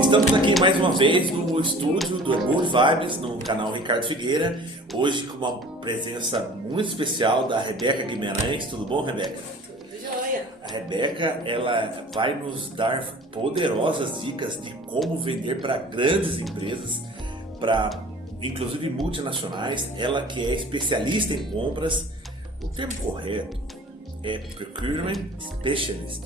Estamos aqui mais uma vez no estúdio do Good Vibes, no canal Ricardo Figueira, hoje com uma presença muito especial da Rebeca Guimarães. Tudo bom, Rebeca? Tudo jóia. A Rebeca, ela vai nos dar poderosas dicas de como vender para grandes empresas, para inclusive multinacionais. Ela que é especialista em compras, o termo correto é Procurement Specialist.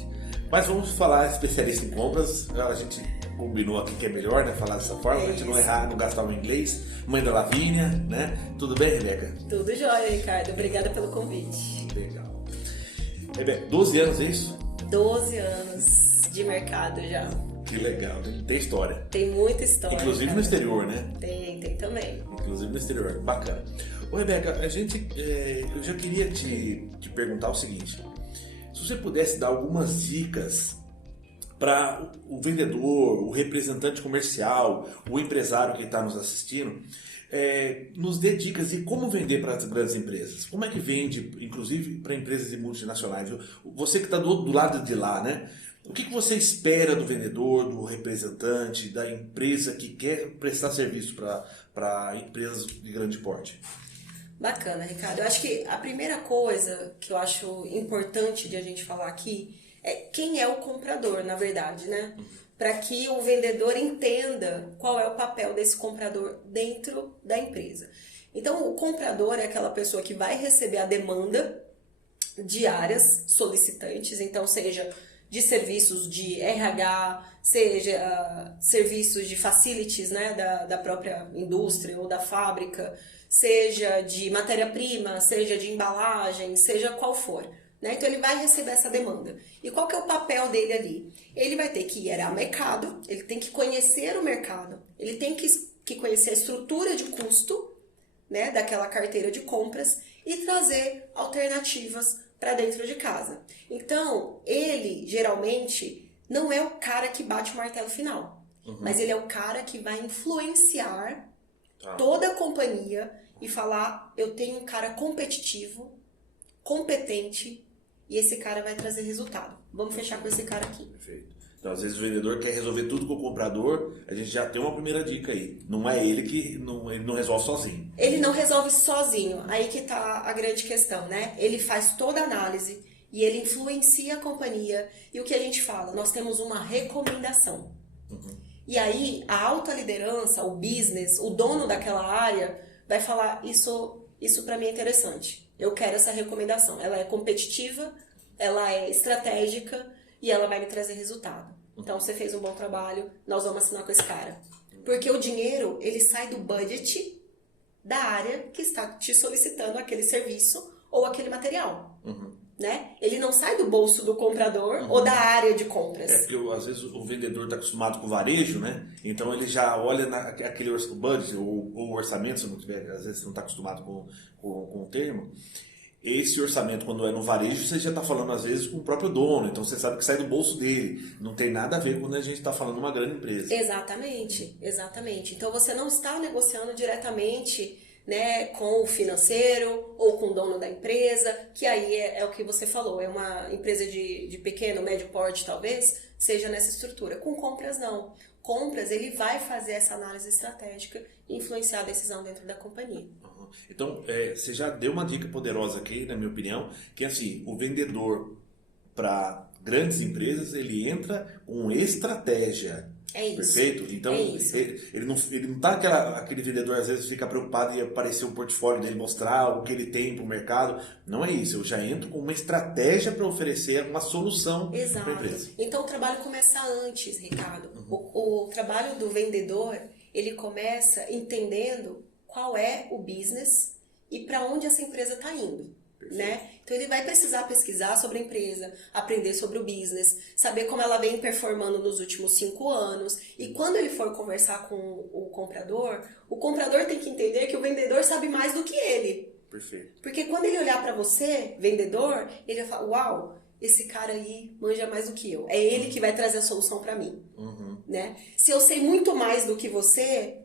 Mas vamos falar especialista em compras, a gente combinou aqui que é melhor, né, falar dessa forma, pra gente não errar, não gastar o inglês. Mãe da Lavínia, né? Tudo bem, Rebeca? Tudo jóia, Ricardo. Obrigada pelo convite. Legal. Rebeca, 12 anos, é isso? 12 anos de mercado já. Que legal, tem história. Tem muita história. Inclusive cara. no exterior, né? Tem também. Inclusive no exterior, bacana. Ô, Rebeca, eu já queria te perguntar o seguinte. Se você pudesse dar algumas dicas para o vendedor, o representante comercial, o empresário que está nos assistindo, nos dê dicas de como vender para as grandes empresas. Como é que vende, inclusive para empresas multinacionais? Você que está do lado de lá, né? O que você espera do vendedor, do representante, da empresa que quer prestar serviço para empresas de grande porte? Bacana, Ricardo. Eu acho que a primeira coisa que eu acho importante de a gente falar aqui é quem é o comprador, na verdade, né? Para que o vendedor entenda qual é o papel desse comprador dentro da empresa. Então, o comprador é aquela pessoa que vai receber a demanda de áreas solicitantes, então seja de serviços de RH, seja serviços de facilities, né, da própria indústria ou da fábrica, seja de matéria-prima, seja de embalagem, seja qual for. Né? Então ele vai receber essa demanda. E qual que é o papel dele ali? Ele vai ter que ir ao mercado, ele tem que conhecer o mercado, ele tem que conhecer a estrutura de custo, né, daquela carteira de compras e trazer alternativas para dentro de casa. Então, ele geralmente não é o cara que bate o martelo final, mas ele é o cara que vai influenciar toda a companhia e falar: eu tenho um cara competitivo, competente, e esse cara vai trazer resultado. Vamos fechar com esse cara aqui. Perfeito. Então, às vezes o vendedor quer resolver tudo com o comprador, a gente já tem uma primeira dica aí. Não é ele que ele não resolve sozinho. Ele não resolve sozinho, aí que tá a grande questão, né? Ele faz toda a análise e ele influencia a companhia. E o que a gente fala? Nós temos uma recomendação. E aí a alta liderança, o business, o dono daquela área vai falar: isso para mim é interessante. Eu quero essa recomendação. Ela é competitiva, ela é estratégica e ela vai me trazer resultado. Então, você fez um bom trabalho, nós vamos assinar com esse cara. Porque o dinheiro, ele sai do budget da área que está te solicitando aquele serviço ou aquele material. Né? Ele não sai do bolso do comprador ou da área de compras. É porque às vezes o vendedor está acostumado com varejo, né? Então ele já olha aquele budget ou o orçamento, se não tiver, às vezes não está acostumado com o termo. Esse orçamento, quando é no varejo, você já está falando às vezes com o próprio dono, então você sabe que sai do bolso dele. Não tem nada a ver quando a gente está falando de uma grande empresa. Exatamente. Então você não está negociando diretamente, né, com o financeiro ou com o dono da empresa, que aí é o que você falou, é uma empresa de pequeno, médio porte talvez, seja nessa estrutura. Com compras não. Compras, ele vai fazer essa análise estratégica e influenciar a decisão dentro da companhia. Então, você já deu uma dica poderosa aqui, na minha opinião, que assim, o vendedor para grandes empresas, ele entra com estratégia. É isso. Perfeito? Então, é isso. ele não tá aquele vendedor, às vezes, fica preocupado em aparecer o portfólio dele, mostrar o que ele tem para o mercado. Não é isso. Eu já entro com uma estratégia para oferecer uma solução para a empresa. Então, o trabalho começa antes, Ricardo. O trabalho do vendedor, ele começa entendendo qual é o business e para onde essa empresa está indo. Né? Então ele vai precisar pesquisar sobre a empresa, aprender sobre o business, saber como ela vem performando nos últimos 5 anos. E quando ele for conversar com o comprador tem que entender que o vendedor sabe mais do que ele. Perfeito. Porque quando ele olhar para você, vendedor, ele vai falar: uau, esse cara aí manja mais do que eu. É ele que vai trazer a solução para mim. Né? Se eu sei muito mais do que você,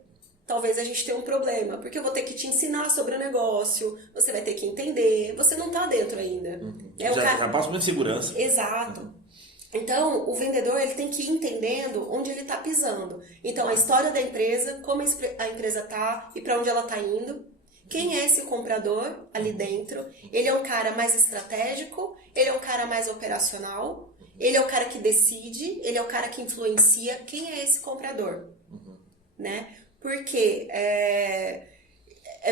talvez a gente tenha um problema, porque eu vou ter que te ensinar sobre o negócio, você vai ter que entender, você não está dentro ainda. Já passa muita segurança. Exato. Então, o vendedor ele tem que ir entendendo onde ele está pisando. Então, a história da empresa, como a empresa está e para onde ela está indo. Quem é esse comprador ali dentro? Ele é um cara mais estratégico? Ele é um cara mais operacional? Ele é o cara que decide? Ele é o cara que influencia? Quem é esse comprador? Né? Porque é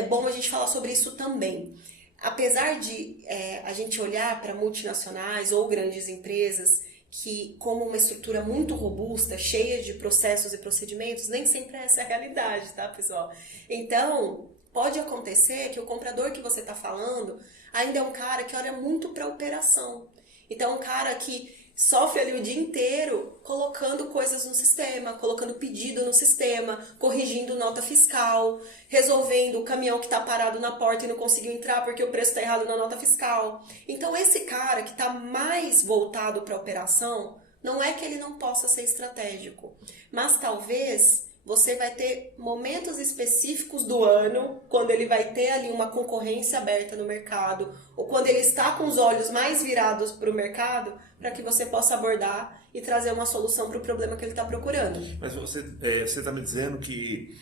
bom a gente falar sobre isso também. Apesar de a gente olhar para multinacionais ou grandes empresas que como uma estrutura muito robusta, cheia de processos e procedimentos, nem sempre essa é a realidade, tá, pessoal? Então, pode acontecer que o comprador que você está falando ainda é um cara que olha muito para a operação. Então, um cara que sofre ali o dia inteiro colocando coisas no sistema, colocando pedido no sistema, corrigindo nota fiscal, resolvendo o caminhão que está parado na porta e não conseguiu entrar porque o preço está errado na nota fiscal. Então esse cara que está mais voltado para a operação, não é que ele não possa ser estratégico, mas talvez você vai ter momentos específicos do ano, quando ele vai ter ali uma concorrência aberta no mercado, ou quando ele está com os olhos mais virados para o mercado, para que você possa abordar e trazer uma solução para o problema que ele está procurando. Mas você está me dizendo que,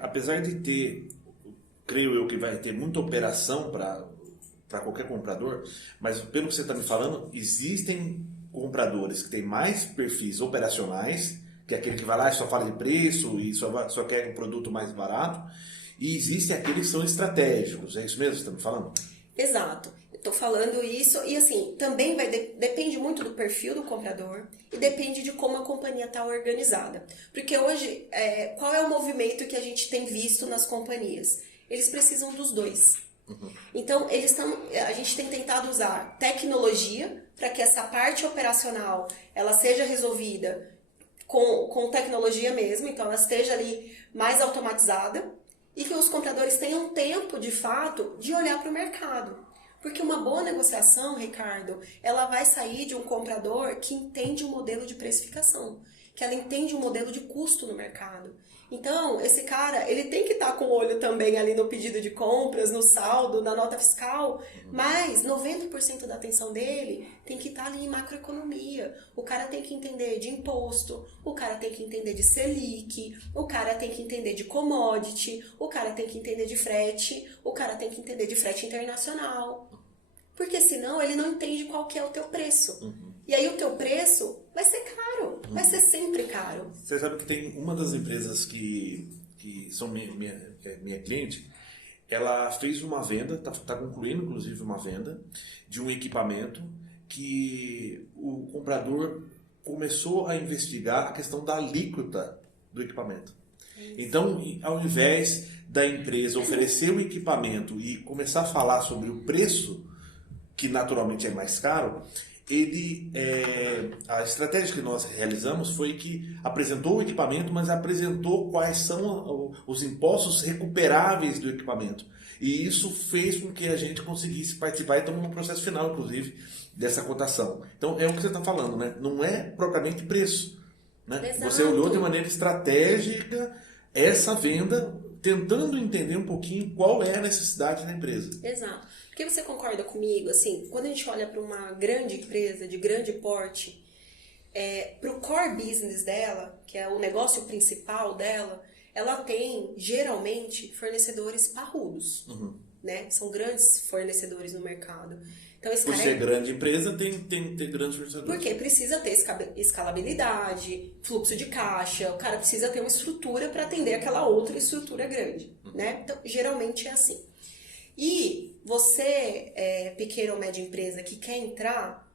apesar de ter, creio eu que vai ter muita operação para qualquer comprador, mas pelo que você está me falando, existem compradores que têm mais perfis operacionais, que é aquele que vai lá e só fala de preço e só quer um produto mais barato, e existem aqueles que são estratégicos, é isso mesmo que você está me falando? Exato, estou falando isso e assim, também depende muito do perfil do comprador e depende de como a companhia está organizada. Porque hoje, qual é o movimento que a gente tem visto nas companhias? Eles precisam dos dois. Então, a gente tem tentado usar tecnologia para que essa parte operacional ela seja resolvida com tecnologia mesmo, então ela esteja ali mais automatizada e que os compradores tenham tempo, de fato, de olhar para o mercado. Porque uma boa negociação, Ricardo, ela vai sair de um comprador que entende o modelo de precificação, que ela entende o modelo de custo no mercado. Então, esse cara, ele tem que estar com o olho também ali no pedido de compras, no saldo, na nota fiscal, mas 90% da atenção dele tem que estar ali em macroeconomia. O cara tem que entender de imposto, o cara tem que entender de Selic, o cara tem que entender de commodity, o cara tem que entender de frete, o cara tem que entender de frete internacional. Porque senão ele não entende qual que é o teu preço. E aí o teu preço vai ser caro, vai ser sempre caro. Você sabe que tem uma das empresas que são minha cliente, ela fez uma venda, está concluindo inclusive uma venda, de um equipamento que o comprador começou a investigar a questão da alíquota do equipamento. Então, ao invés da empresa oferecer o equipamento e começar a falar sobre o preço, que naturalmente é mais caro, a estratégia que nós realizamos foi que apresentou o equipamento, mas apresentou quais são os impostos recuperáveis do equipamento. E isso fez com que a gente conseguisse participar e estamos no processo final, inclusive, dessa cotação. Então, é o que você está falando, né? Não é propriamente preço. Né? Você olhou de maneira estratégica essa venda, tentando entender um pouquinho qual é a necessidade da empresa. Exato. Porque você concorda comigo, assim, quando a gente olha para uma grande empresa de grande porte, para o core business dela, que é o negócio principal dela, ela tem, geralmente, fornecedores parrudos, né? São grandes fornecedores no mercado. Então, esse Por cara ser grande empresa, tem que ter grandes fornecedores. Porque precisa ter escalabilidade, fluxo de caixa, o cara precisa ter uma estrutura para atender aquela outra estrutura grande, né? Então, geralmente é assim. E você, pequena ou média empresa que quer entrar,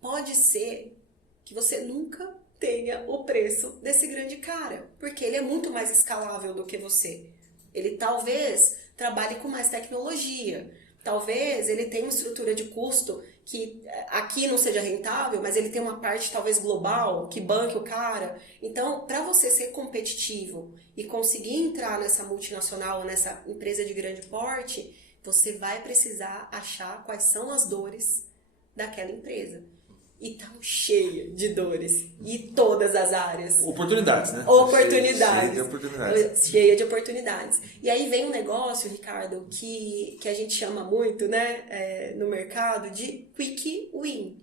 pode ser que você nunca tenha o preço desse grande cara, porque ele é muito mais escalável do que você. Ele talvez trabalhe com mais tecnologia, talvez ele tenha uma estrutura de custo que aqui não seja rentável, mas ele tem uma parte talvez global, que banque o cara. Então, para você ser competitivo e conseguir entrar nessa multinacional, nessa empresa de grande porte, você vai precisar achar quais são as dores daquela empresa. e tá cheia de dores. E todas as áreas. Oportunidades, né? Oportunidades. Cheia de oportunidades. Cheia de oportunidades. E aí vem um negócio, Ricardo, que a gente chama muito, né, no mercado de quick win.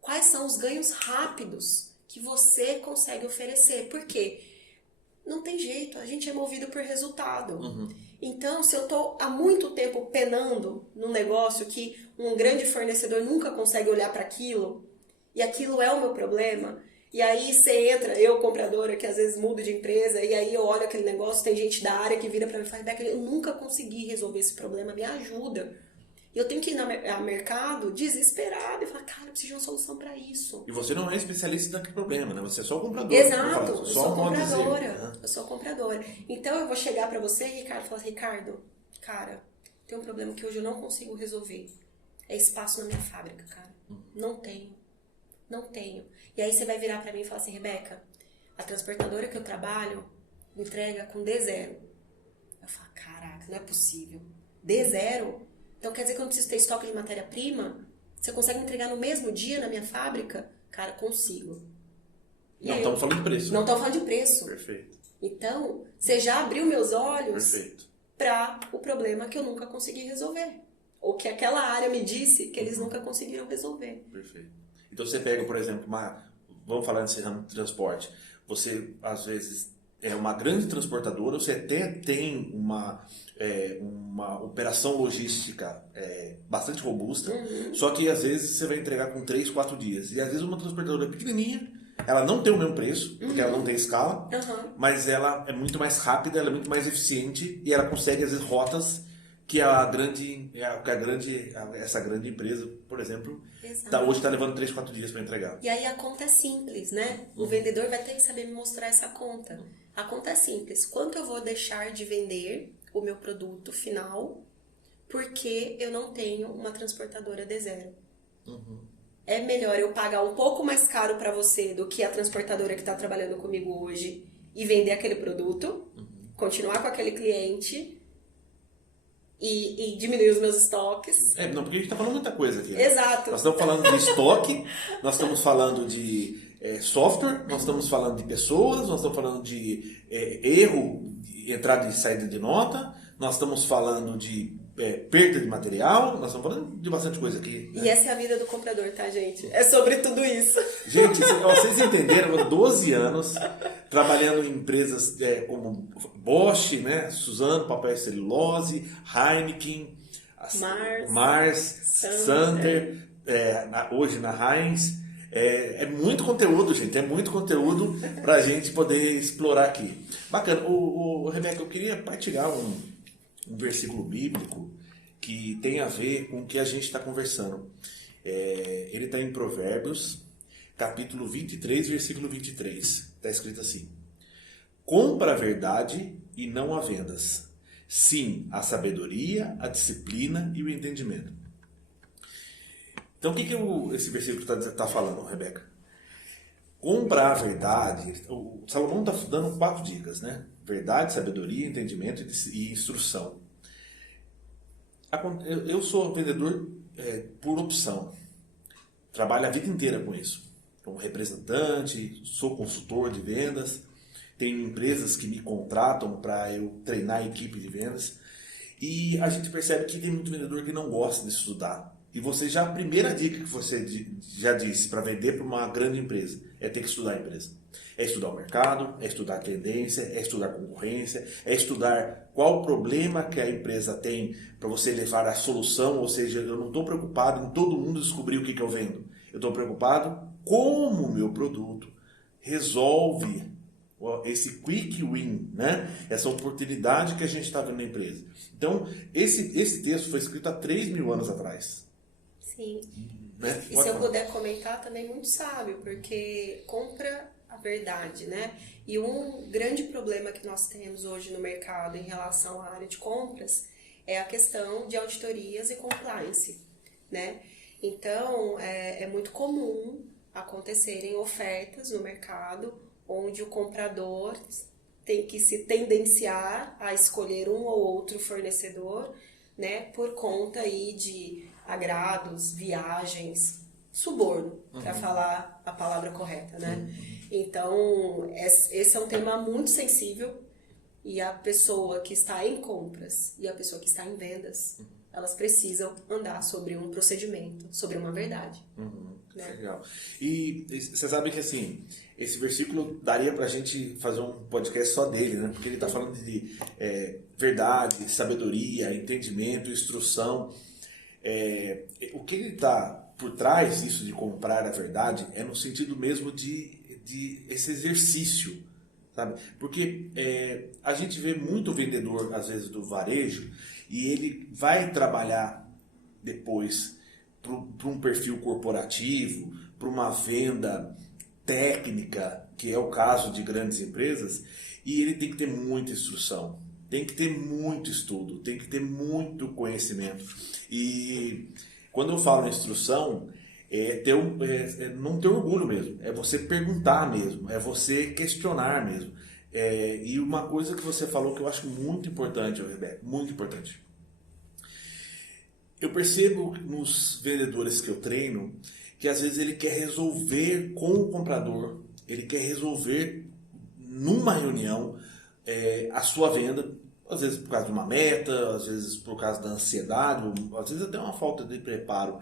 Quais são os ganhos rápidos que você consegue oferecer? Por quê? Não tem jeito, a gente é movido por resultado. Então, se eu tô há muito tempo penando num negócio que um grande fornecedor nunca consegue olhar para aquilo, e aquilo é o meu problema, e aí você entra, eu compradora, que às vezes mudo de empresa, e aí eu olho aquele negócio, tem gente da área que vira para mim e fala, Rebeca, eu nunca consegui resolver esse problema, me ajuda. E eu tenho que ir ao mercado desesperado e falar, cara, eu preciso de uma solução para isso. E você não é especialista naquele problema, né? Você é só o comprador. Exato, eu só sou compradora. Dizer, né? Eu sou compradora. Então eu vou chegar para você, Ricardo, e falar, Ricardo, cara, tem um problema que hoje eu não consigo resolver. É espaço na minha fábrica, cara. Não tenho. Não tenho. E aí você vai virar para mim e falar assim, Rebeca, a transportadora que eu trabalho entrega com D0. Eu falo, caraca, não é possível. D0? Então quer dizer que eu não preciso ter estoque de matéria-prima? Você consegue me entregar no mesmo dia na minha fábrica? Cara, consigo. E não estamos falando de preço. Não estamos falando de preço. Perfeito. Então, você já abriu meus olhos Perfeito. para o problema que eu nunca consegui resolver. Ou que aquela área me disse que eles nunca conseguiram resolver. Perfeito. Então você pega, por exemplo, vamos falar nesse ramo de transporte. Você, às vezes, é uma grande transportadora, você até tem uma operação logística bastante robusta, só que às vezes você vai entregar com 3, 4 dias. E às vezes uma transportadora pequenininha, ela não tem o mesmo preço, porque ela não tem escala, mas ela é muito mais rápida, ela é muito mais eficiente e ela consegue, às vezes, rotas que essa grande empresa, por exemplo, hoje está levando 3, 4 dias para entregar. E aí a conta é simples, né? O vendedor vai ter que saber me mostrar essa conta. A conta é simples. Quanto eu vou deixar de vender o meu produto final porque eu não tenho uma transportadora D0? É melhor eu pagar um pouco mais caro para você do que a transportadora que está trabalhando comigo hoje e vender aquele produto, continuar com aquele cliente e diminuir os meus estoques. Não, porque a gente está falando muita coisa aqui. Né? Exato. Nós estamos falando de estoque, nós estamos falando de software, nós estamos falando de pessoas, nós estamos falando de erro, entrada e saída de nota, nós estamos falando de perda de material, nós estamos falando de bastante coisa aqui. Né? E essa é a vida do comprador, tá, gente? É sobre tudo isso. Gente, vocês entenderam, 12 anos trabalhando em empresas como Bosch, né? Suzano, papel e celulose, Heineken, Mars, Sander, hoje na Heinz. É muito conteúdo, gente, é muito conteúdo pra gente poder explorar aqui. Bacana. Rebeca, eu queria partilhar um versículo bíblico que tem a ver com o que a gente está conversando. Ele está em Provérbios, capítulo 23, versículo 23. Está escrito assim: compra a verdade e não a vendas. Sim, a sabedoria, a disciplina e o entendimento. Então, o que esse versículo está falando, Rebeca? Comprar a verdade. O Salomão está dando 4 dicas, né? Verdade, sabedoria, entendimento e instrução. Eu sou vendedor por opção. Trabalho a vida inteira com isso. Como representante, sou consultor de vendas. Tenho empresas que me contratam para eu treinar a equipe de vendas. E a gente percebe que tem muito vendedor que não gosta de estudar. E a primeira dica que você já disse para vender para uma grande empresa é ter que estudar a empresa. É estudar o mercado, é estudar a tendência, é estudar a concorrência, é estudar qual o problema que a empresa tem para você levar a solução. Ou seja, eu não estou preocupado em todo mundo descobrir o que eu vendo. Eu estou preocupado como o meu produto resolve esse quick win, né? Essa oportunidade que a gente está vendo na empresa. Então, esse texto foi escrito há 3.000 anos atrás. Sim. Né? E se eu puder comentar, também muito sábio, porque compra a verdade, né? E um grande problema que nós temos hoje no mercado em relação à área de compras é a questão de auditorias e compliance, né? Então, é muito comum acontecerem ofertas no mercado onde o comprador tem que se tendenciar a escolher um ou outro fornecedor, né? Por conta aí de agrados, viagens, suborno, para falar a palavra correta, né? Então, esse é um tema muito sensível e a pessoa que está em compras e a pessoa que está em vendas, elas precisam andar sobre um procedimento, sobre uma verdade. Né? Legal. E você sabe que, assim, esse versículo daria pra gente fazer um podcast só dele, né? Porque ele tá falando de verdade, sabedoria, entendimento, instrução. O que ele tá por trás disso de comprar a verdade é no sentido mesmo de esse exercício, sabe? Porque a gente vê muito vendedor, às vezes, do varejo, e ele vai trabalhar depois para um perfil corporativo, para uma venda técnica, que é o caso de grandes empresas, e ele tem que ter muita instrução, tem que ter muito estudo, tem que ter muito conhecimento. E quando eu falo em instrução, não ter orgulho mesmo, é você perguntar mesmo, é você questionar mesmo. E uma coisa que você falou que eu acho muito importante, Rebeca, muito importante. Eu percebo nos vendedores que eu treino que às vezes ele quer resolver com o comprador, ele quer resolver numa reunião a sua venda, às vezes por causa de uma meta, às vezes por causa da ansiedade, ou às vezes até uma falta de preparo.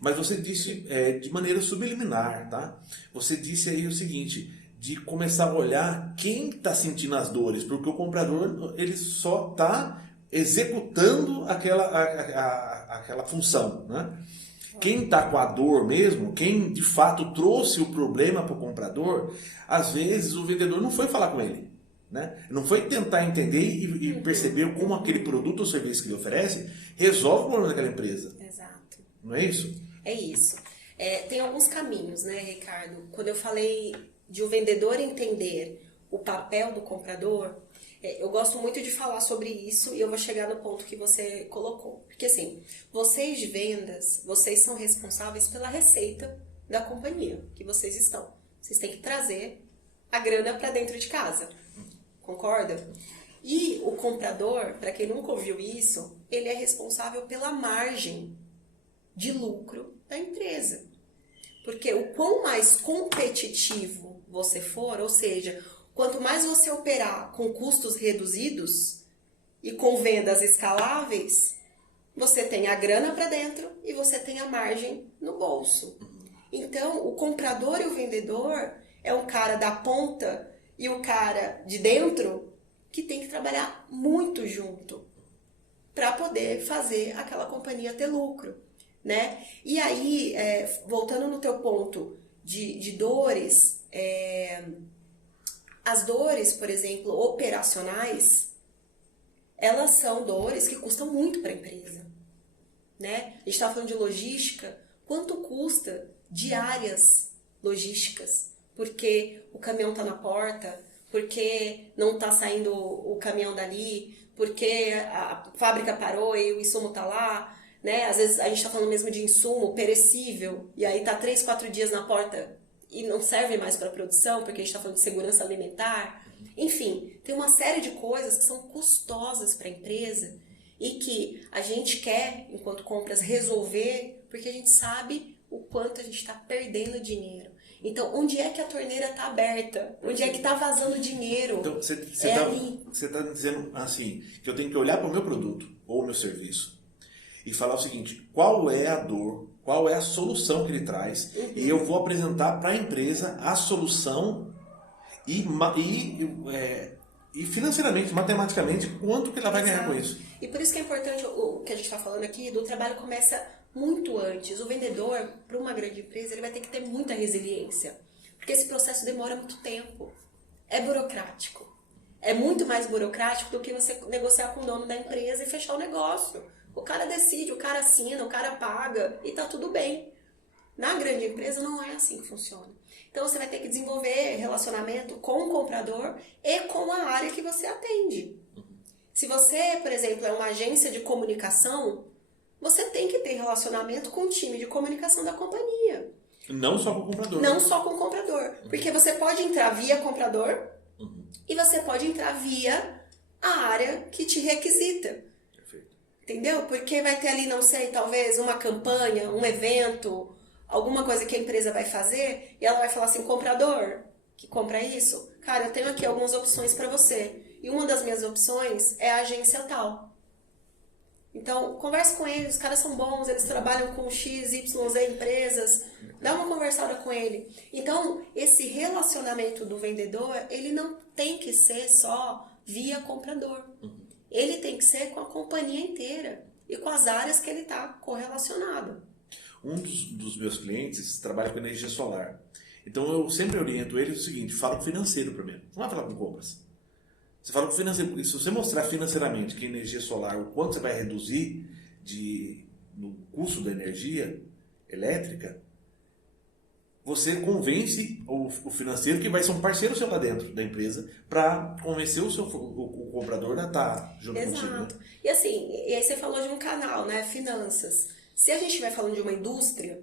Mas você disse de maneira subliminar, tá? Você disse aí o seguinte, de começar a olhar quem está sentindo as dores, porque o comprador ele só está executando aquela função, né? Quem está com a dor mesmo, quem de fato trouxe o problema para o comprador, às vezes o vendedor não foi falar com ele, né? Não foi tentar entender e perceber como aquele produto ou serviço que ele oferece resolve o problema daquela empresa. Exato. Não é isso? É isso. Tem alguns caminhos, né, Ricardo? Quando eu falei de o vendedor entender o papel do comprador, eu gosto muito de falar sobre isso e eu vou chegar no ponto que você colocou. Porque assim, vocês de vendas, vocês são responsáveis pela receita da companhia que vocês estão. Vocês têm que trazer a grana para dentro de casa. Concorda? E o comprador, para quem nunca ouviu isso, ele é responsável pela margem de lucro da empresa. Porque o quão mais competitivo você for, ou seja, quanto mais você operar com custos reduzidos e com vendas escaláveis, você tem a grana para dentro e você tem a margem no bolso. Então, o comprador e o vendedor é um cara da ponta e o cara de dentro que tem que trabalhar muito junto para poder fazer aquela companhia ter lucro, né? E aí, voltando no teu ponto de dores, as dores, por exemplo, operacionais, elas são dores que custam muito para a empresa, né? A gente estava falando de logística, quanto custa diárias logísticas? Porque o caminhão está na porta, porque não está saindo o caminhão dali, porque a fábrica parou e o insumo está lá, né? Às vezes a gente está falando mesmo de insumo perecível, e aí está 3, 4 dias na porta e não serve mais para a produção, porque a gente está falando de segurança alimentar. Enfim, tem uma série de coisas que são custosas para a empresa e que a gente quer, enquanto compras, resolver, porque a gente sabe o quanto a gente está perdendo dinheiro. Então, onde é que a torneira está aberta? Onde é que está vazando dinheiro? Então, você está dizendo assim, que eu tenho que olhar para o meu produto ou o meu serviço e falar o seguinte, qual é a dor, qual é a solução que ele traz, e eu vou apresentar para a empresa a solução e financeiramente, matematicamente, quanto que ela vai ganhar com isso. E por isso que é importante o que a gente está falando aqui, do trabalho começa muito antes. O vendedor, para uma grande empresa, ele vai ter que ter muita resiliência, porque esse processo demora muito tempo. É burocrático. É muito mais burocrático do que você negociar com o dono da empresa e fechar o negócio. O cara decide, o cara assina, o cara paga e tá tudo bem. Na grande empresa não é assim que funciona. Então você vai ter que desenvolver relacionamento com o comprador e com a área que você atende. Se você, por exemplo, é uma agência de comunicação, você tem que ter relacionamento com o time de comunicação da companhia. Não só com o comprador. Não só com o comprador. Porque você pode entrar via comprador e você pode entrar via a área que te requisita. Entendeu? Porque vai ter ali, não sei, talvez uma campanha, um evento, alguma coisa que a empresa vai fazer e ela vai falar assim, comprador, que compra isso, cara, eu tenho aqui algumas opções para você. E uma das minhas opções é a agência tal. Então, converse com eles, os caras são bons, eles trabalham com X, Y, Z empresas, dá uma conversada com ele. Então, esse relacionamento do vendedor, ele não tem que ser só via comprador. Ele tem que ser com a companhia inteira e com as áreas que ele está correlacionado. Um dos meus clientes trabalha com energia solar. Então eu sempre oriento ele o seguinte, fala com o financeiro primeiro, não vai falar com compras. Você fala com o financeiro, porque se você mostrar financeiramente que energia solar, o quanto você vai reduzir no custo da energia elétrica, você convence o financeiro que vai ser um parceiro seu lá dentro da empresa para convencer o comprador a estar junto contigo. Exato. E assim, e aí você falou de um canal, né? Finanças. Se a gente estiver falando de uma indústria,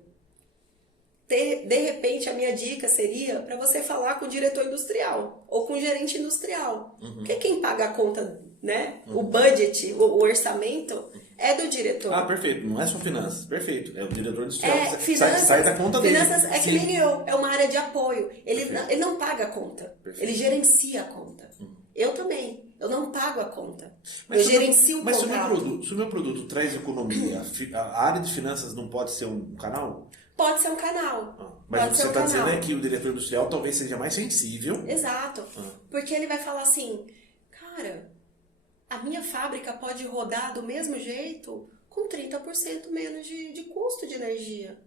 de repente a minha dica seria para você falar com o diretor industrial ou com o gerente industrial. Porque quem paga a conta, né? O budget, o orçamento é do diretor. Ah, perfeito. Não é só finanças. Perfeito. É o diretor industrial. Finanças, sai da conta dele. Finanças é que nem eu. É uma área de apoio. Ele não paga a conta. Perfeito. Ele gerencia a conta. Eu também. Eu não pago a conta. Eu gerencio o contrato. Mas se o meu produto traz economia, a área de finanças não pode ser um canal? Pode ser um canal. Mas pode o que você está dizendo é que o diretor industrial talvez seja mais sensível. Exato. Porque ele vai falar assim, cara, a minha fábrica pode rodar do mesmo jeito com 30% menos de custo de energia.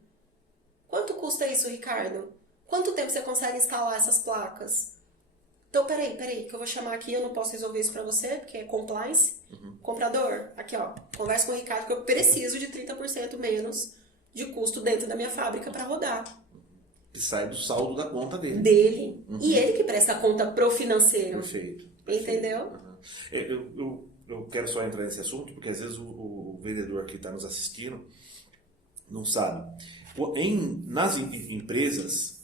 Quanto custa isso, Ricardo? Quanto tempo você consegue instalar essas placas? Então, peraí, que eu vou chamar aqui, eu não posso resolver isso pra você, porque é compliance. Comprador, aqui ó, conversa com o Ricardo que eu preciso de 30% menos de custo dentro da minha fábrica para rodar. Que sai do saldo da conta dele. E ele que presta a conta pro financeiro. Perfeito. Entendeu? Eu quero só entrar nesse assunto, porque às vezes o vendedor que está nos assistindo não sabe. Nas empresas,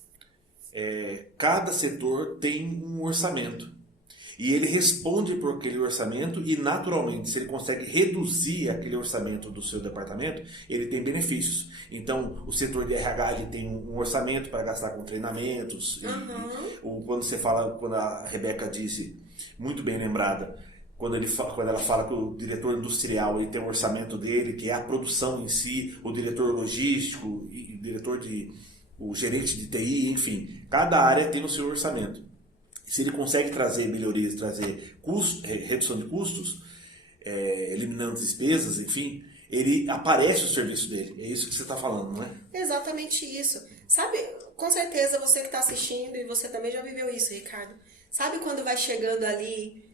cada setor tem um orçamento. E ele responde por aquele orçamento e, naturalmente, se ele consegue reduzir aquele orçamento do seu departamento, ele tem benefícios. Então, o setor de RH ele tem um orçamento para gastar com treinamentos. Quando a Rebeca disse, muito bem lembrada, quando ela fala que o diretor industrial ele tem um orçamento dele, que é a produção em si, o diretor logístico, o gerente de TI, enfim, cada área tem o seu orçamento. Se ele consegue trazer melhorias, trazer redução de custos, eliminando despesas, enfim, ele aparece o serviço dele. É isso que você está falando, não é? Exatamente isso. Sabe, com certeza você que está assistindo e você também já viveu isso, Ricardo. Sabe quando vai chegando ali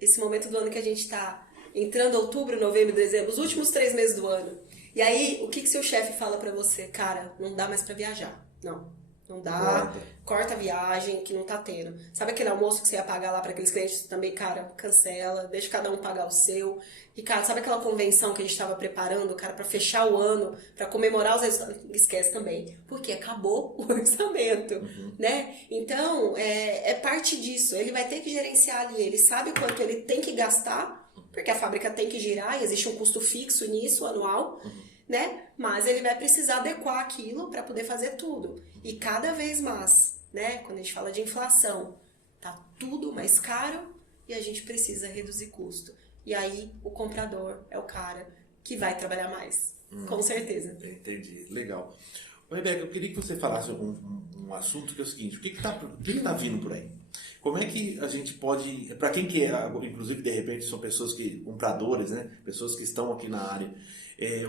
esse momento do ano que a gente está entrando outubro, novembro, dezembro, os últimos 3 meses do ano. E aí, o que seu chefe fala para você? Cara, não dá mais para viajar. Não dá, corta a viagem que não tá tendo. Sabe aquele almoço que você ia pagar lá para aqueles clientes também, cara, cancela, deixa cada um pagar o seu. E, cara, sabe aquela convenção que a gente estava preparando, cara, para fechar o ano, para comemorar os resultados? Esquece também, porque acabou o orçamento, né? Então, é parte disso. Ele vai ter que gerenciar ali, ele sabe quanto ele tem que gastar, porque a fábrica tem que girar e existe um custo fixo nisso, anual, né? Mas ele vai precisar adequar aquilo para poder fazer tudo. E cada vez mais, né? Quando a gente fala de inflação, tá tudo mais caro e a gente precisa reduzir custo. E aí o comprador é o cara que vai trabalhar mais, com certeza. Entendi, legal. Rebeca, eu queria que você falasse um assunto que é o seguinte, o que tá vindo por aí? Como é que a gente pode, para quem que é, inclusive de repente são pessoas compradores, né? Pessoas que estão aqui na área,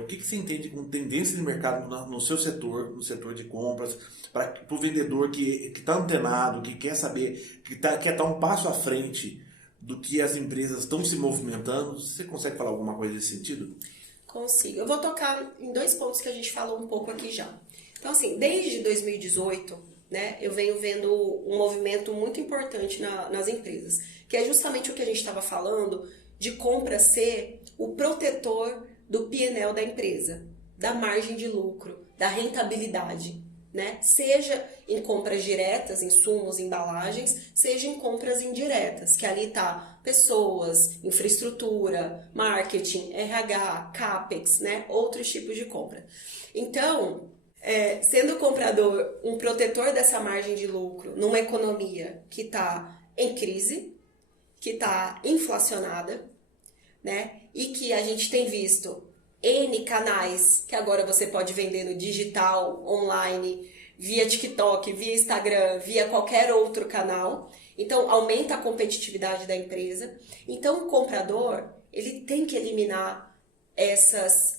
o que você entende com tendência de mercado no seu setor, no setor de compras, para o vendedor que está antenado, que quer saber, quer estar um passo à frente do que as empresas estão se movimentando? Você consegue falar alguma coisa nesse sentido? Consigo. Eu vou tocar em 2 pontos que a gente falou um pouco aqui já. Então, assim, desde 2018, né, eu venho vendo um movimento muito importante nas empresas, que é justamente o que a gente estava falando, de compra ser o protetor do P&L da empresa, da margem de lucro, da rentabilidade, né? Seja em compras diretas, insumos, embalagens, seja em compras indiretas, que ali tá pessoas, infraestrutura, marketing, RH, CAPEX, né? Outros tipos de compra. Então, Sendo o comprador um protetor dessa margem de lucro numa economia que está em crise, que está inflacionada, né? E que a gente tem visto N canais que agora você pode vender no digital, online, via TikTok, via Instagram, via qualquer outro canal. Então, aumenta a competitividade da empresa. Então, o comprador, ele tem que eliminar essas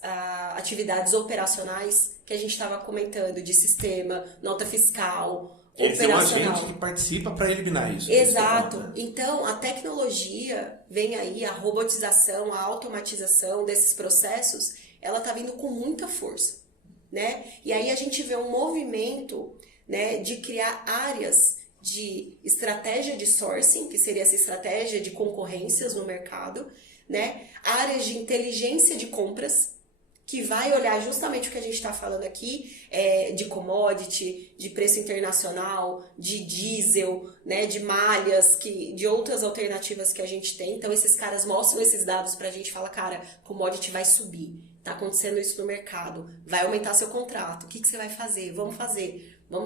atividades operacionais que a gente estava comentando, de sistema, nota fiscal, operacional. Tem um agente que participa para eliminar isso. Exato. Então, a tecnologia vem aí, a robotização, a automatização desses processos, ela está vindo com muita força, né? E aí a gente vê um movimento, né, de criar áreas de estratégia de sourcing, que seria essa estratégia de concorrências no mercado, né? Áreas de inteligência de compras, que vai olhar justamente o que a gente está falando aqui, de commodity, de preço internacional, de diesel, né, de malhas, de outras alternativas que a gente tem. Então, esses caras mostram esses dados para a gente e falam, cara, commodity vai subir, está acontecendo isso no mercado, vai aumentar seu contrato, o que você vai fazer? Vamos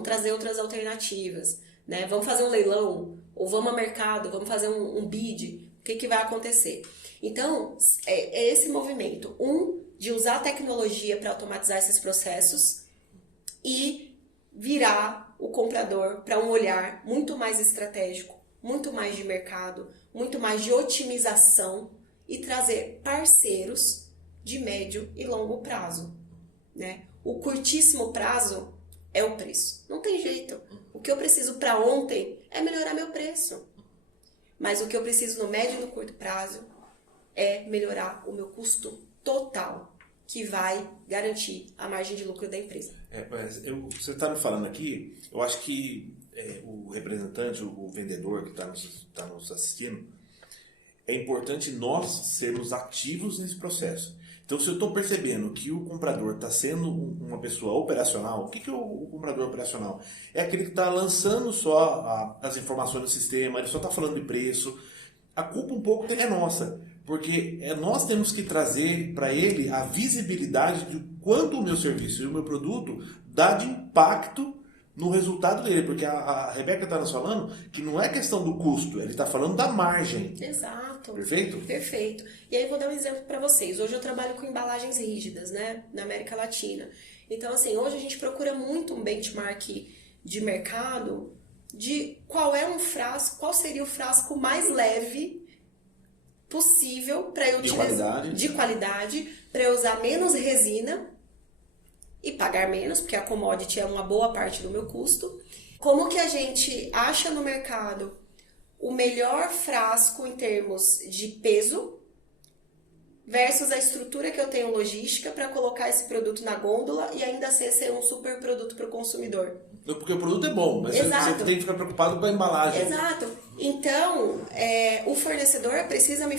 trazer outras alternativas, né? Vamos fazer um leilão, ou vamos ao mercado, vamos fazer um bid, o que vai acontecer? Então, é esse movimento, de usar a tecnologia para automatizar esses processos e virar o comprador para um olhar muito mais estratégico, muito mais de mercado, muito mais de otimização e trazer parceiros de médio e longo prazo, né? O curtíssimo prazo é o preço. Não tem jeito. O que eu preciso para ontem é melhorar meu preço. Mas o que eu preciso no médio e no curto prazo é melhorar o meu custo total, que vai garantir a margem de lucro da empresa. Você está me falando aqui, eu acho que o representante, o vendedor que está nos assistindo, é importante nós sermos ativos nesse processo. Então, se eu estou percebendo que o comprador está sendo uma pessoa operacional, o que é o comprador operacional? É aquele que está lançando só as informações no sistema, ele só está falando de preço. A culpa um pouco é nossa, porque nós temos que trazer para ele a visibilidade de quanto o meu serviço e o meu produto dá de impacto no resultado dele, porque a Rebeca está nos falando que não é questão do custo, ele está falando da margem. Exato. Perfeito? Perfeito. E aí vou dar um exemplo para vocês. Hoje eu trabalho com embalagens rígidas, né, na América Latina. Então, assim, hoje a gente procura muito um benchmark de mercado de qual seria o frasco mais leve possível para eu utilizar de qualidade, para eu usar menos resina e pagar menos, porque a commodity é uma boa parte do meu custo. Como que a gente acha no mercado o melhor frasco em termos de peso versus a estrutura que eu tenho logística para colocar esse produto na gôndola e ainda assim ser um super produto para o consumidor. Porque o produto é bom, mas você tem que ficar preocupado com a embalagem. Exato. Então, o fornecedor precisa me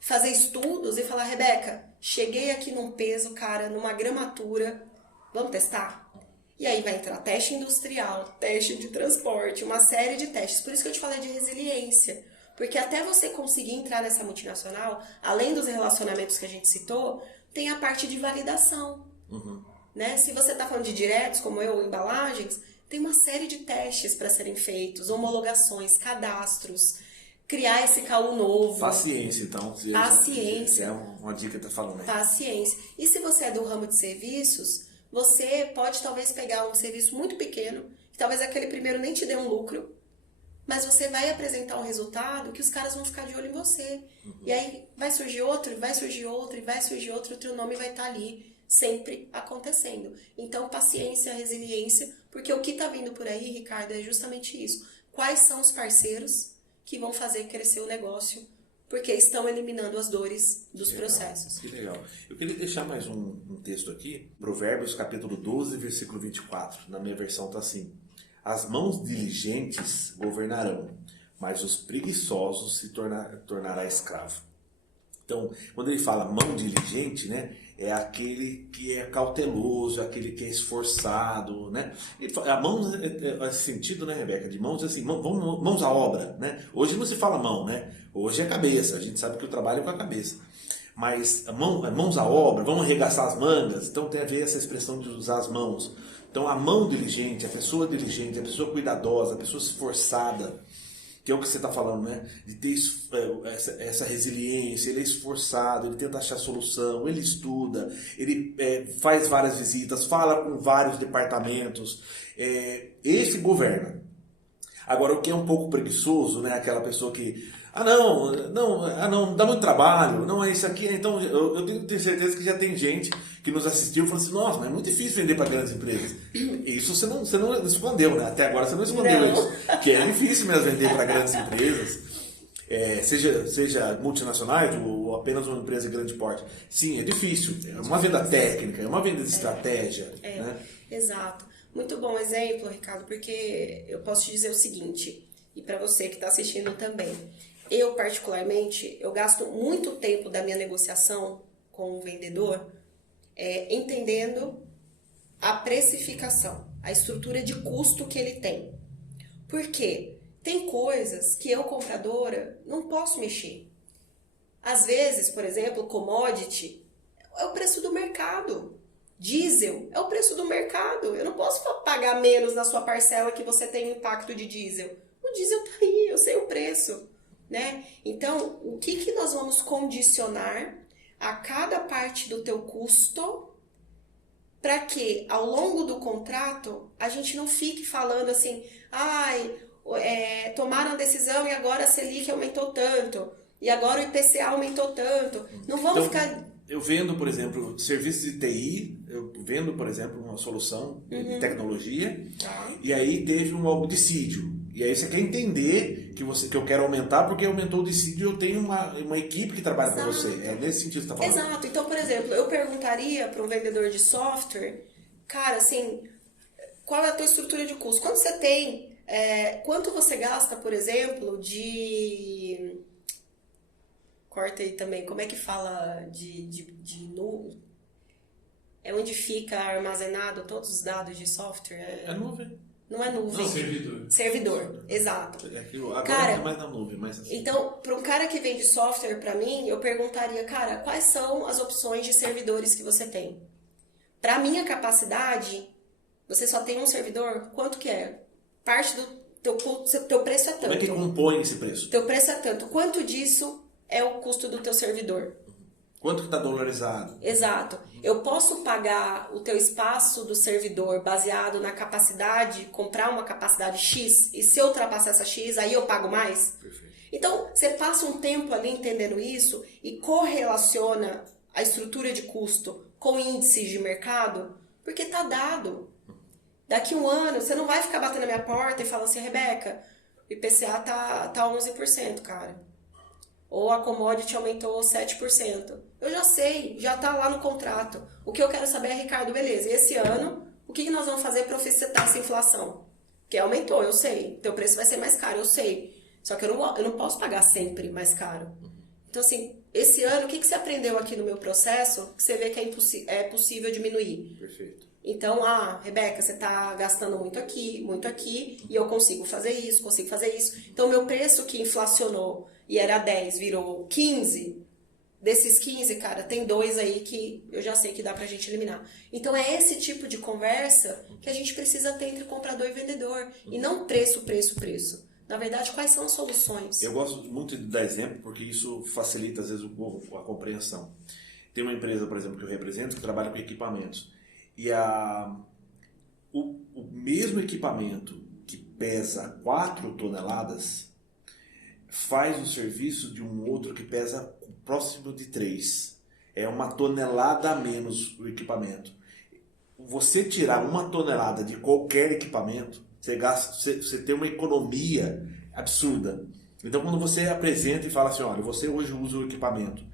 fazer estudos e falar, Rebeca, cheguei aqui num peso, cara, numa gramatura, vamos testar? E aí vai entrar teste industrial, teste de transporte, uma série de testes. Por isso que eu te falei de resiliência. Porque até você conseguir entrar nessa multinacional, além dos relacionamentos que a gente citou, tem a parte de validação. Uhum. Né? Se você está falando de diretos, como eu, embalagens, tem uma série de testes para serem feitos, homologações, cadastros, criar esse CAU novo. Paciência, então. Paciência. É uma dica que tá falando aí. Paciência. E se você é do ramo de serviços, você pode talvez pegar um serviço muito pequeno, que talvez aquele primeiro nem te dê um lucro, mas você vai apresentar um resultado que os caras vão ficar de olho em você. Uhum. E aí vai surgir outro, vai surgir outro, e vai surgir outro, o teu nome vai estar ali, sempre acontecendo. Então, paciência, resiliência, porque o que está vindo por aí, Ricardo, é justamente isso. Quais são os parceiros que vão fazer crescer o negócio, porque estão eliminando as dores dos processos. Que legal. Eu queria deixar mais um texto aqui, Provérbios capítulo 12, versículo 24. Na minha versão está assim: as mãos diligentes governarão, mas os preguiçosos se tornará escravo. Então, quando ele fala mão diligente, né, é aquele que é cauteloso, aquele que é esforçado, né? A mão, esse sentido, né, Rebeca, de mãos, assim, mãos à obra, né? Hoje não se fala mão, né? Hoje é cabeça, a gente sabe que eu trabalho com a cabeça. mais mãos à obra, vamos arregaçar as mangas. Então tem a ver essa expressão de usar as mãos. Então a mão diligente, a pessoa cuidadosa, a pessoa esforçada, que é o que você está falando, né? De ter essa resiliência, ele é esforçado, ele tenta achar solução, ele estuda, ele faz várias visitas, fala com vários departamentos. Esse governa. Agora, o que é um pouco preguiçoso, né? Aquela pessoa que, não, dá muito trabalho, não é isso aqui. Então, eu tenho certeza que já tem gente que nos assistiu e falou assim, nossa, mas é muito difícil vender para grandes empresas. Isso você não escondeu, né? Até agora você não escondeu isso. Que é difícil mesmo vender para grandes empresas, seja multinacionais ou apenas uma empresa de grande porte. Sim, é difícil. É uma venda técnica, é uma venda de estratégia. Né? Exato. Muito bom exemplo, Ricardo, porque eu posso te dizer o seguinte, e para você que está assistindo também, eu particularmente, eu gasto muito tempo da minha negociação com o vendedor entendendo a precificação, a estrutura de custo que ele tem. Por quê? Tem coisas que eu, compradora, não posso mexer. Às vezes, por exemplo, commodity é o preço do mercado. Diesel é o preço do mercado. Eu não posso pagar menos na sua parcela que você tem impacto de diesel. O diesel tá aí, eu sei o preço, né? Então, o que nós vamos condicionar a cada parte do teu custo para que, ao longo do contrato, a gente não fique falando assim, tomaram a decisão e agora a Selic aumentou tanto, e agora o IPCA aumentou tanto. Não vamos ficar... Eu vendo, por exemplo, serviços de TI, eu vendo, por exemplo, uma solução de tecnologia, e aí teve um dissídio. E aí você quer entender que eu quero aumentar, porque aumentou o dissídio e eu tenho uma equipe que trabalha para você. É nesse sentido que você está falando. Exato. Então, por exemplo, eu perguntaria para um vendedor de software, cara, assim, qual é a tua estrutura de custo? Quando você tem, quanto você gasta, por exemplo, de... Corta aí também, como é que fala de nuvem? É onde fica armazenado todos os dados de software? É nuvem. Não é nuvem. Não, servidor. Servidor, exato. Agora cara, não é mais na nuvem, mas assim. Então, para um cara que vende software para mim, eu perguntaria, cara, quais são as opções de servidores que você tem? Para minha capacidade, você só tem um servidor? Quanto que é? Parte do teu preço é tanto. Como é que compõe esse preço? Teu preço é tanto. Quanto disso é o custo do teu servidor? Quanto que está dolarizado? Exato. Eu posso pagar o teu espaço do servidor baseado na capacidade, comprar uma capacidade X, e se eu ultrapassar essa X, aí eu pago mais? Perfeito. Então, você passa um tempo ali entendendo isso e correlaciona a estrutura de custo com índices de mercado, porque tá dado. Daqui um ano, você não vai ficar batendo na minha porta e falando assim, Rebeca, o IPCA tá 11%, cara. Ou a commodity aumentou 7%. Eu já sei, já tá lá no contrato. O que eu quero saber é, Ricardo, beleza, e esse ano, o que nós vamos fazer para afetar essa inflação? Porque aumentou, eu sei. Teu preço vai ser mais caro, eu sei. Só que eu não posso pagar sempre mais caro. Então, assim, esse ano, o que você aprendeu aqui no meu processo que você vê que é possível diminuir? Perfeito. Então, Rebeca, você está gastando muito aqui, e eu consigo fazer isso. Então, meu preço que inflacionou e era 10, virou 15, desses 15, cara, tem 2 aí que eu já sei que dá pra gente eliminar. Então, é esse tipo de conversa que a gente precisa ter entre comprador e vendedor. E não preço. Na verdade, quais são as soluções? Eu gosto muito de dar exemplo, porque isso facilita, às vezes, a compreensão. Tem uma empresa, por exemplo, que eu represento, que trabalha com equipamentos. E o mesmo equipamento que pesa 4 toneladas faz o serviço de um outro que pesa próximo de 3. É 1 tonelada a menos o equipamento. Você tirar 1 tonelada de qualquer equipamento, você tem uma economia absurda. Então, quando você apresenta e fala assim, olha, você hoje usa o equipamento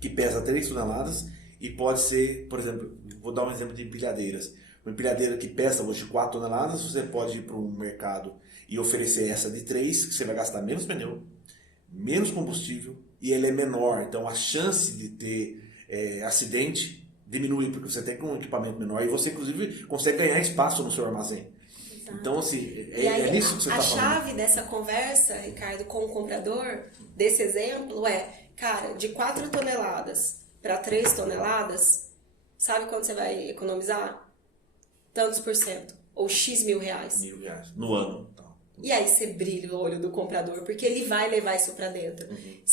que pesa 3 toneladas e pode ser, por exemplo, vou dar um exemplo de empilhadeiras. Uma empilhadeira que pesa hoje 4 toneladas, você pode ir para um mercado e oferecer essa de 3, que você vai gastar menos pneu, menos combustível e ele é menor. Então a chance de ter acidente diminui, porque você tem um equipamento menor e você, inclusive, consegue ganhar espaço no seu armazém. Exato. Então, assim, é nisso que você está falando. A chave dessa conversa, Ricardo, com o comprador, desse exemplo, Cara, de 4 toneladas para 3 toneladas, sabe quanto você vai economizar? Tantos por cento. Ou X mil reais. R$ 1.000 no ano. Então. E aí você brilha o olho do comprador, porque ele vai levar isso pra dentro.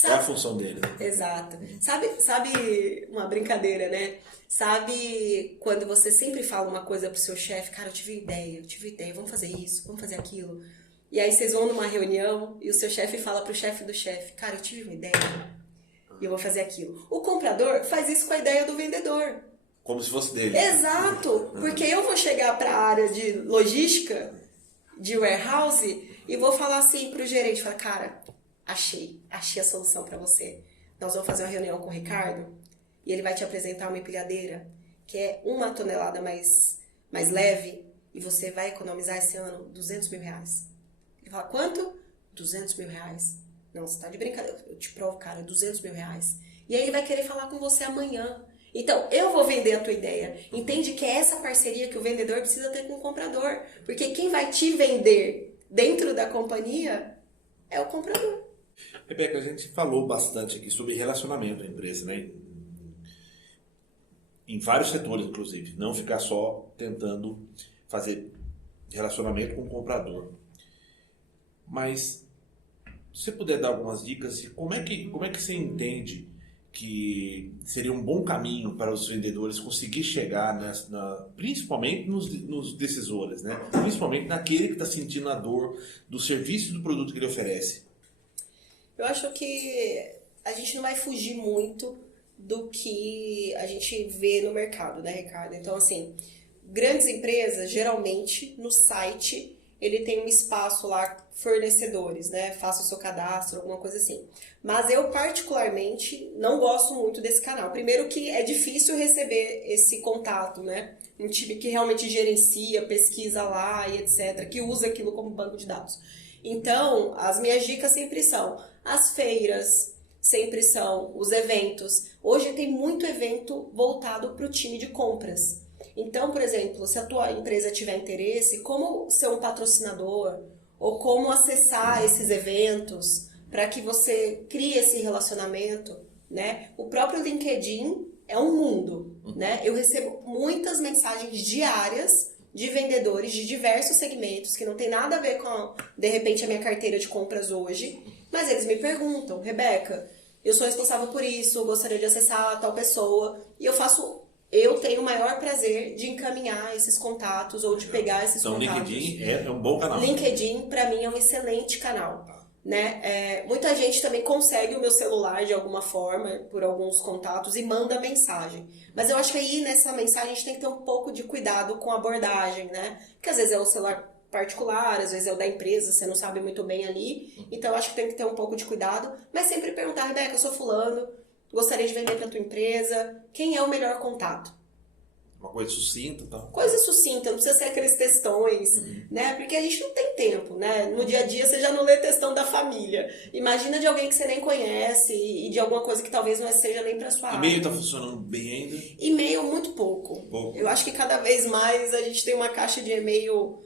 É a função dele. Exato. Sabe uma brincadeira, né? Sabe quando você sempre fala uma coisa pro seu chefe, cara, eu tive ideia, vamos fazer isso, vamos fazer aquilo. E aí vocês vão numa reunião e o seu chefe fala pro chefe do chefe, cara, eu tive uma ideia e eu vou fazer aquilo. O comprador faz isso com a ideia do vendedor. Como se fosse dele. Exato, porque eu vou chegar para a área de logística, de warehouse, e vou falar assim pro gerente, falar, cara, achei a solução para você. Nós vamos fazer uma reunião com o Ricardo e ele vai te apresentar uma empilhadeira que é 1 tonelada mais leve e você vai economizar esse ano R$200 mil. Ele fala, quanto? R$200 mil. Não, você tá de brincadeira, eu te provo, cara, R$200 mil. E aí ele vai querer falar com você amanhã. Então, eu vou vender a tua ideia. Entende que é essa parceria que o vendedor precisa ter com o comprador. Porque quem vai te vender dentro da companhia é o comprador. Rebeca, a gente falou bastante aqui sobre relacionamento da empresa, né? Em vários setores, inclusive. Não ficar só tentando fazer relacionamento com o comprador. Mas, se você puder dar algumas dicas de como é que você entende que seria um bom caminho para os vendedores conseguir chegar principalmente nos decisores, né? Principalmente naquele que está sentindo a dor do serviço e do produto que ele oferece. Eu acho que a gente não vai fugir muito do que a gente vê no mercado, né, Ricardo? Então, assim, grandes empresas, geralmente, no site, ele tem um espaço lá, fornecedores, né? Faça o seu cadastro, alguma coisa assim. Mas eu, particularmente, não gosto muito desse canal. Primeiro que é difícil receber esse contato, né? Um time que realmente gerencia, pesquisa lá e etc., que usa aquilo como banco de dados. Então, as minhas dicas sempre são as feiras, sempre são os eventos. Hoje tem muito evento voltado para o time de compras. Então, por exemplo, se a tua empresa tiver interesse, como ser um patrocinador ou como acessar esses eventos para que você crie esse relacionamento, né? O próprio LinkedIn é um mundo, né? Eu recebo muitas mensagens diárias de vendedores de diversos segmentos que não tem nada a ver com, de repente, a minha carteira de compras hoje, mas eles me perguntam, Rebeca, eu sou responsável por isso, eu gostaria de acessar tal pessoa, e eu tenho o maior prazer de encaminhar esses contatos ou de pegar esses contatos. Então, LinkedIn é um bom canal. LinkedIn, para mim, é um excelente canal. Né? Muita gente também consegue o meu celular de alguma forma, por alguns contatos, e manda mensagem. Mas eu acho que aí, nessa mensagem, a gente tem que ter um pouco de cuidado com a abordagem, né? Porque às vezes é o celular particular, às vezes é o da empresa, você não sabe muito bem ali. Então, eu acho que tem que ter um pouco de cuidado. Mas sempre perguntar, Rebeca, eu sou fulano, gostaria de vender para tua empresa, quem é o melhor contato? Uma coisa sucinta, tá? Coisa sucinta, não precisa ser aqueles textões, né? Porque a gente não tem tempo, né? No dia a dia você já não lê textão da família. Imagina de alguém que você nem conhece e de alguma coisa que talvez não seja nem pra sua área. E-mail tá funcionando bem ainda? E-mail muito pouco. Eu acho que cada vez mais a gente tem uma caixa de e-mail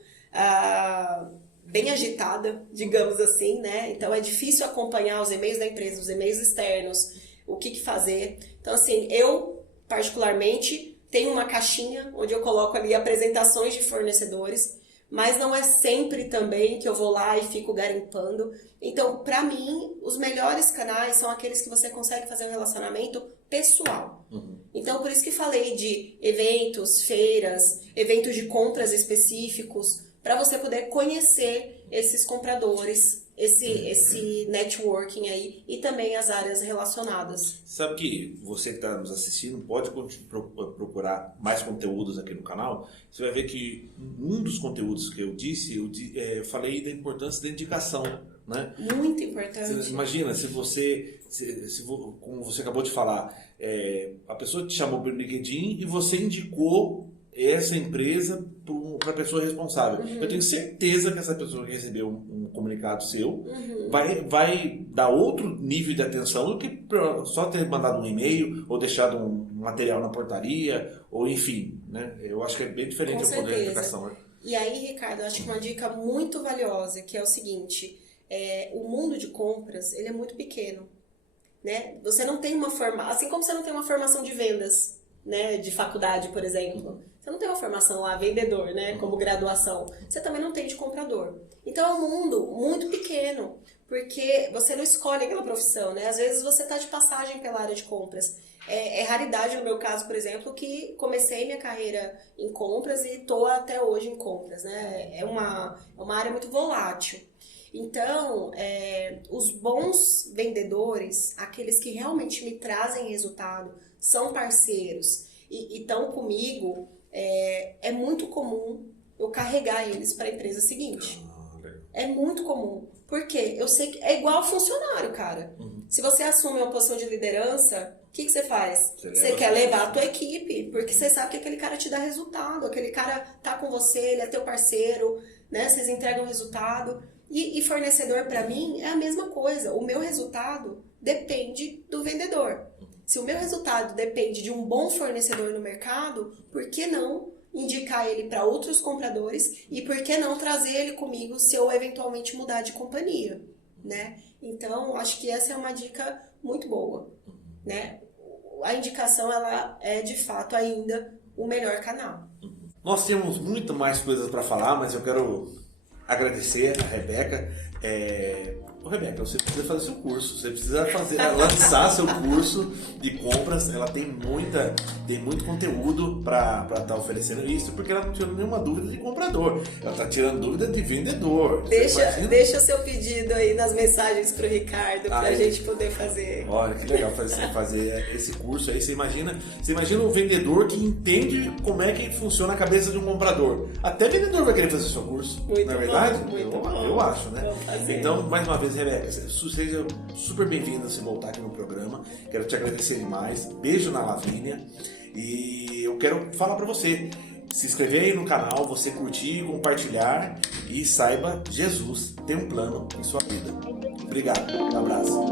bem agitada, digamos assim, né? Então é difícil acompanhar os e-mails da empresa, os e-mails externos, o que fazer. Então, assim, eu particularmente tenho uma caixinha onde eu coloco ali apresentações de fornecedores, mas não é sempre também que eu vou lá e fico garimpando. Então, para mim, os melhores canais são aqueles que você consegue fazer um relacionamento pessoal. Então, por isso que falei de eventos, feiras, eventos de compras específicos, para você poder conhecer esses compradores, esse networking aí e também as áreas relacionadas. Sabe que você que está nos assistindo pode procurar mais conteúdos aqui no canal. Você vai ver que um dos conteúdos que eu disse, eu falei da importância da indicação, né? Muito importante. Você imagina, como você acabou de falar, a pessoa te chamou pelo LinkedIn e você indicou essa empresa para a pessoa responsável. Eu tenho certeza que essa pessoa que recebeu um comunicado seu vai dar outro nível de atenção do que só ter mandado um e-mail ou deixado um material na portaria, ou enfim, né? Eu acho que é bem diferente o poder de indicação. Né? E aí, Ricardo, eu acho que uma dica muito valiosa, que é o seguinte, o mundo de compras, ele é muito pequeno. né? Você não tem uma formação, assim como você não tem uma formação de vendas, né, de faculdade, por exemplo. Você não tem uma formação lá, vendedor, né, como graduação. Você também não tem de comprador. Então é um mundo muito pequeno, porque você não escolhe aquela profissão, né? Às vezes você está de passagem pela área de compras. É raridade no meu caso, por exemplo, que comecei minha carreira em compras e estou até hoje em compras, né? É uma área muito volátil. Então, os bons vendedores, aqueles que realmente me trazem resultado, são parceiros e estão comigo, é muito comum eu carregar eles para a empresa seguinte. É muito comum. Por quê? Eu sei que é igual funcionário, cara. Se você assume uma posição de liderança, o que você faz? Você quer levar a tua equipe, porque você sabe que aquele cara te dá resultado, aquele cara tá com você, ele é teu parceiro, né? Vocês entregam resultado. E fornecedor, para mim, é a mesma coisa. O meu resultado depende do vendedor. Se o meu resultado depende de um bom fornecedor no mercado, por que não indicar ele para outros compradores e por que não trazer ele comigo se eu eventualmente mudar de companhia, né? Então, acho que essa é uma dica muito boa, né? A indicação, ela é de fato ainda o melhor canal. Nós temos muito mais coisas para falar, mas eu quero agradecer a Rebeca. Rebeca, você precisa fazer seu curso, você precisa lançar seu curso de compras. Ela tem muito conteúdo para estar oferecendo isso, porque ela não tirou nenhuma dúvida de comprador, ela está tirando dúvida de vendedor. Deixa o seu pedido aí nas mensagens pro Ricardo para a gente poder fazer. Olha que legal fazer esse curso aí. Você imagina um vendedor que entende como é que funciona a cabeça de um comprador. Até vendedor vai querer fazer seu curso, muito não é verdade? Bom. Eu acho, né? Então, mais uma vez, Rebeca, seja super bem-vinda se voltar aqui no programa. Quero te agradecer demais. Beijo na Lavínia. E eu quero falar para você, se inscrever aí no canal, você curtir, compartilhar e saiba, Jesus tem um plano em sua vida. Obrigado. Um abraço.